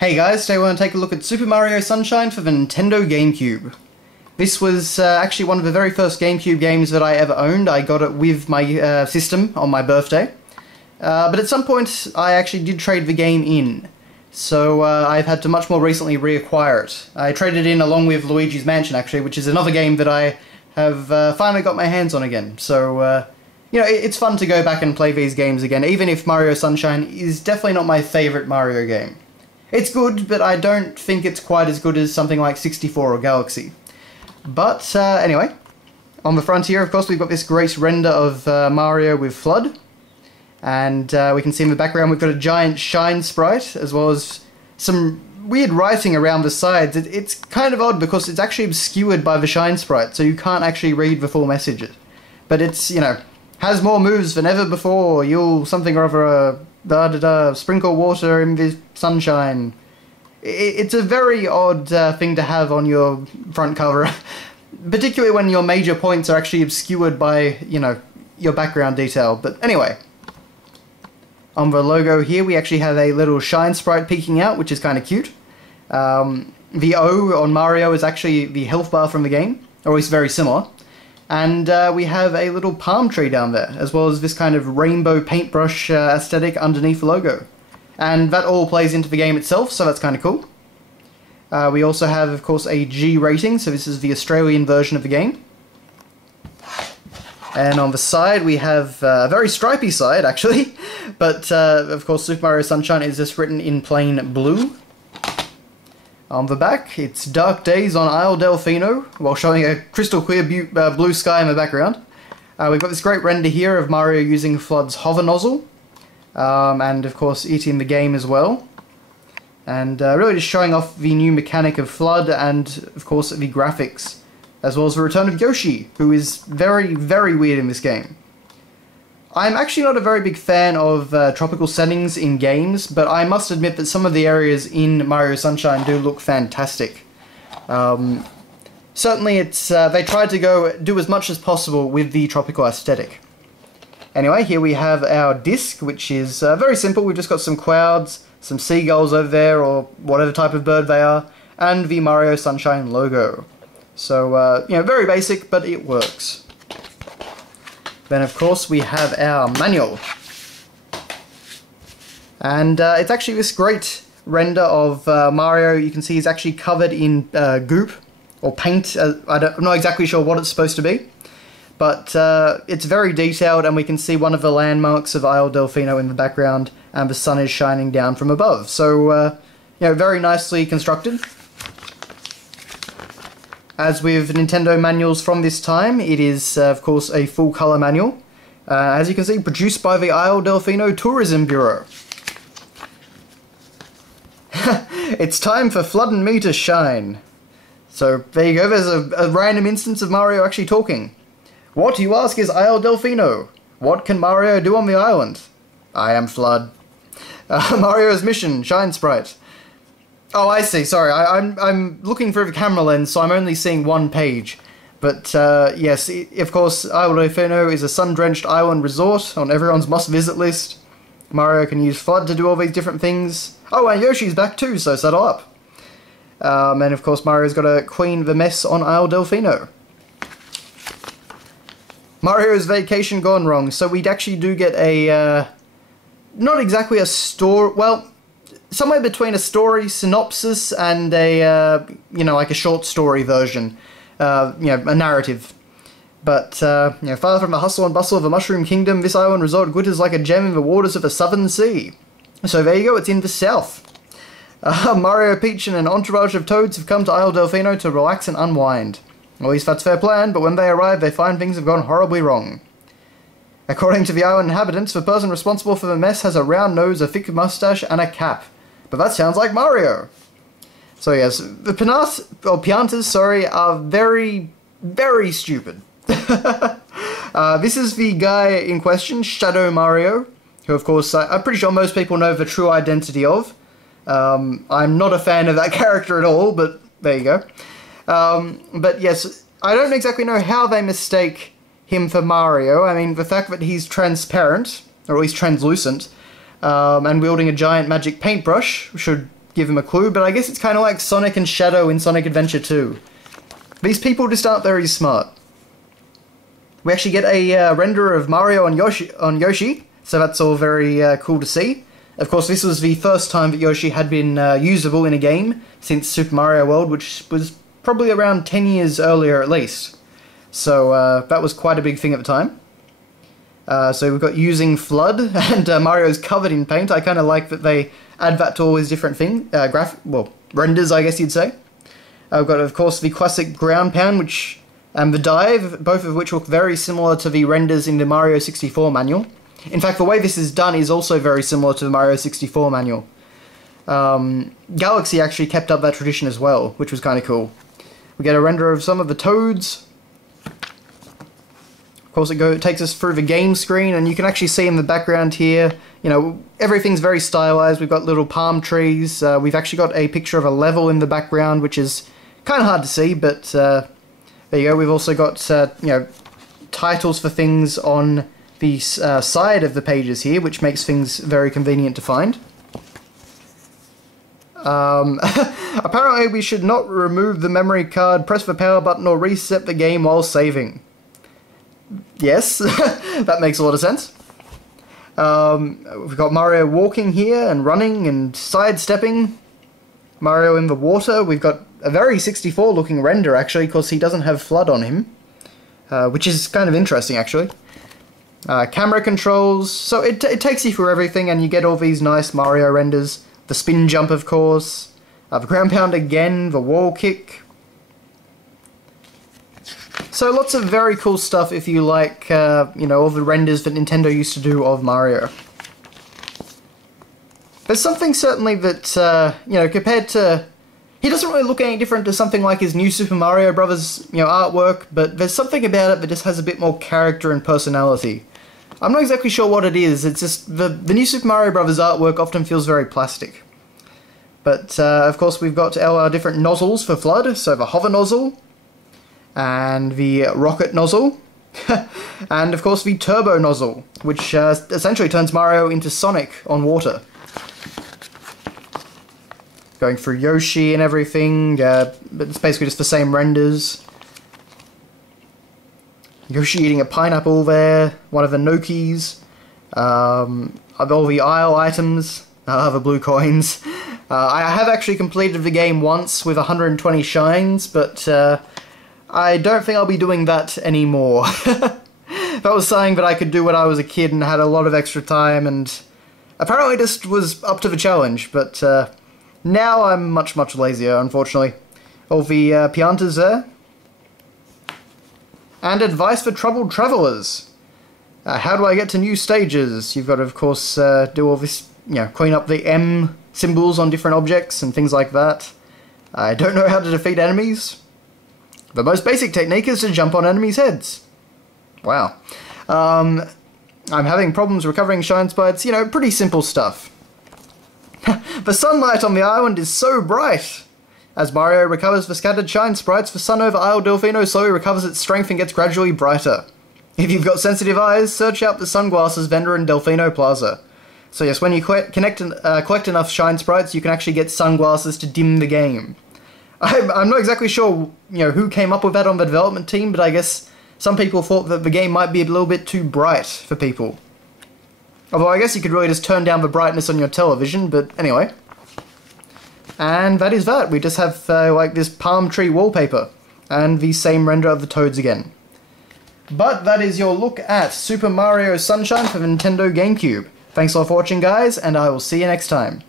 Hey guys, today we're going to take a look at Super Mario Sunshine for the Nintendo Gamecube. This was actually one of the very first Gamecube games that I ever owned. I got it with my system on my birthday. But at some point I actually did trade the game in. So I've had to much more recently reacquire it. I traded it in along with Luigi's Mansion actually, which is another game that I have finally got my hands on again. So, you know, it's fun to go back and play these games again, even if Mario Sunshine is definitely not my favourite Mario game. It's good, but I don't think it's quite as good as something like 64 or Galaxy. But anyway, on the front here, of course, we've got this great render of Mario with FLUDD. And we can see in the background we've got a giant shine sprite, as well as some weird writing around the sides. It's kind of odd because it's actually obscured by the shine sprite, so you can't actually read the full messages. But it's, you know, has more moves than ever before, you'll something or other, sprinkle water in the sunshine. It's a very odd thing to have on your front cover, particularly when your major points are actually obscured by, you know, your background detail. But anyway, on the logo here we actually have a little shine sprite peeking out, which is kind of cute. The O on Mario is actually the health bar from the game, or at least very similar. And we have a little palm tree down there, as well as this kind of rainbow paintbrush aesthetic underneath the logo. And that all plays into the game itself, so that's kind of cool. We also have, of course, a G rating, so this is the Australian version of the game. And on the side we have a very stripy side, actually, but of course Super Mario Sunshine is just written in plain blue. On the back, it's Dark Days on Isle Delfino, while showing a crystal clear blue sky in the background. We've got this great render here of Mario using FLUDD's hover nozzle, and of course it in the game as well. And really just showing off the new mechanic of FLUDD and, of course, the graphics, as well as the return of Yoshi, who is very, very weird in this game. I'm actually not a very big fan of tropical settings in games, but I must admit that some of the areas in Mario Sunshine do look fantastic. Certainly it's they tried to do as much as possible with the tropical aesthetic. Anyway, here we have our disc, which is very simple. We've just got some clouds, some seagulls over there, or whatever type of bird they are, and the Mario Sunshine logo. So, you know, very basic, but it works. Then, of course, we have our manual. And it's actually this great render of Mario. You can see he's actually covered in goop, or paint. I'm not exactly sure what it's supposed to be. But it's very detailed, and we can see one of the landmarks of Isle Delfino in the background, and the sun is shining down from above. So, you know, very nicely constructed. As with Nintendo manuals from this time, it is, of course, a full-colour manual. As you can see, produced by the Isle Delfino Tourism Bureau. It's time for FLUDD and me to shine. So, there you go, there's a random instance of Mario actually talking. What, you ask, is Isle Delfino? What can Mario do on the island? I am FLUDD. Mario's mission, Shine Sprite. Oh, I see. Sorry, I'm looking through the camera lens, so I'm only seeing one page. But yes, of course, Isle Delfino is a sun-drenched island resort on everyone's must-visit list. Mario can use FLUDD to do all these different things. Oh, and Yoshi's back too, so settle up. And of course, Mario's got to clean the mess on Isle Delfino. Mario's vacation gone wrong. So we actually do get a not exactly a story. Well, somewhere between a story synopsis and a, you know, like a short story version, you know, a narrative. But, you know, far from the hustle and bustle of the Mushroom Kingdom, this island resort glitters like a gem in the waters of the Southern Sea. So there you go, it's in the south. Mario, Peach and an entourage of toads have come to Isle Delfino to relax and unwind. At least that's their plan, but when they arrive, they find things have gone horribly wrong. According to the island inhabitants, the person responsible for the mess has a round nose, a thick mustache, and a cap. But that sounds like Mario. So yes, the Piantas, sorry, are very, very stupid. This is the guy in question, Shadow Mario, who of course I'm pretty sure most people know the true identity of. I'm not a fan of that character at all, but there you go. But yes, I don't exactly know how they mistake him for Mario. I mean, the fact that he's transparent, or at least translucent, and wielding a giant magic paintbrush should give him a clue, but I guess it's kind of like Sonic and Shadow in Sonic Adventure 2. These people just aren't very smart. We actually get a render of Mario and Yoshi, so that's all very cool to see. Of course, this was the first time that Yoshi had been usable in a game since Super Mario World, which was probably around 10 years earlier at least. So that was quite a big thing at the time. So we've got using Flood, and Mario's covered in paint. I kind of like that they add that to all these different things, renders, I guess you'd say. We've got, of course, the classic ground pound, and the dive, both of which look very similar to the renders in the Mario 64 manual. In fact, the way this is done is also very similar to the Mario 64 manual. Galaxy actually kept up that tradition as well, which was kind of cool. We get a render of some of the Toads. Of course, it takes us through the game screen, and you can actually see in the background here, you know, everything's very stylized. We've got little palm trees. We've actually got a picture of a level in the background, which is kind of hard to see, but there you go. We've also got, you know, titles for things on the side of the pages here, which makes things very convenient to find. Apparently we should not remove the memory card, press the power button, or reset the game while saving. Yes, that makes a lot of sense. We've got Mario walking here, and running, and sidestepping. Mario in the water. We've got a very 64 looking render actually, because he doesn't have Flood on him. Which is kind of interesting actually. Camera controls, so it takes you through everything, and you get all these nice Mario renders. The spin jump, of course, the ground pound again, the wall kick. So lots of very cool stuff if you like, you know, all the renders that Nintendo used to do of Mario. There's something certainly that, you know, compared to... He doesn't really look any different to something like his new Super Mario Bros., you know, artwork, but there's something about it that just has a bit more character and personality. I'm not exactly sure what it is, it's just the new Super Mario Bros. Artwork often feels very plastic. But, of course, we've got our different nozzles for Flood, so the hover nozzle, and the rocket nozzle, and, of course, the turbo nozzle, which essentially turns Mario into Sonic on water. Going through Yoshi and everything, but it's basically just the same renders. Yoshi eating a pineapple there, one of the Nokis, all the aisle items, the blue coins. I have actually completed the game once with 120 shines, but I don't think I'll be doing that anymore. That was something that I could do when I was a kid and had a lot of extra time, and apparently just was up to the challenge, but now I'm much, much lazier, unfortunately. All the Piantas there. And advice for troubled travellers. How do I get to new stages? You've got to, of course, do all this, you know, clean up the M symbols on different objects and things like that. I don't know how to defeat enemies. The most basic technique is to jump on enemies' heads. Wow. I'm having problems recovering shine sprites, you know, pretty simple stuff. The sunlight on the island is so bright. As Mario recovers the scattered shine sprites, the sun over Isle Delfino slowly recovers its strength and gets gradually brighter. If you've got sensitive eyes, search out the sunglasses vendor in Delfino Plaza. So yes, when you collect enough shine sprites, you can actually get sunglasses to dim the game. I'm not exactly sure, you know, who came up with that on the development team, but I guess some people thought that the game might be a little bit too bright for people. Although I guess you could really just turn down the brightness on your television, but anyway. And that is that. We just have, like, this palm tree wallpaper. And the same render of the Toads again. But that is your look at Super Mario Sunshine for the Nintendo GameCube. Thanks a lot for watching, guys, and I will see you next time.